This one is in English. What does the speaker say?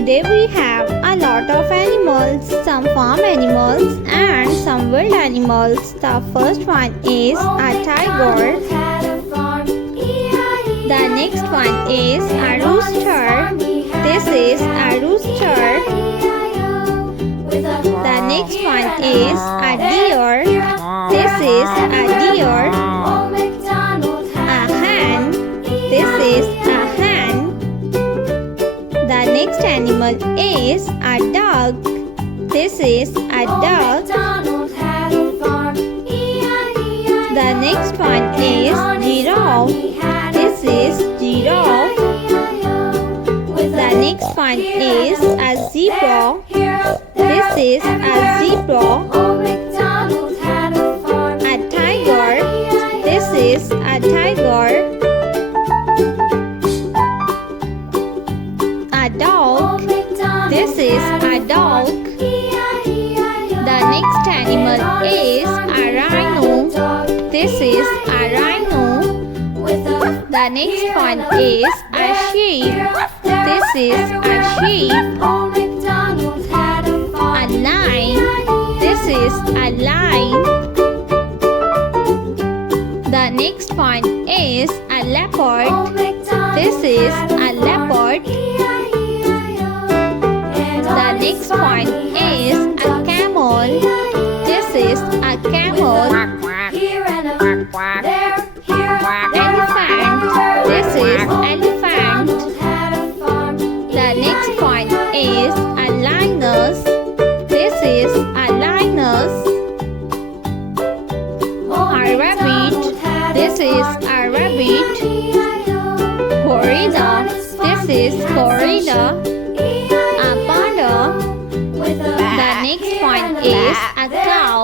Today we have a lot of animals, some farm animals and some wild animals. The first one is a tiger. The next one is a rooster. This is a rooster. The next one is a deer. This is a deer. A hen. This is a hen. The next animal is a duck. This is a duck. The next one is giraffe. This is giraffe. The next one is a zebra. This is a zebra. A tiger. This is a tiger. A dog. This is a dog. The next animal is a rhino. This is a rhino. The next one is a sheep. This is a sheep. A lion. This is a lion. The next one is a leopard. This is a leopard. The next one is a camel. This is a camel. Elephant. This is elephant. The next one is a lioness. This is a lioness. A rabbit. This is a rabbit. Gorilla. This is gorilla. A panda. The next one is a cow.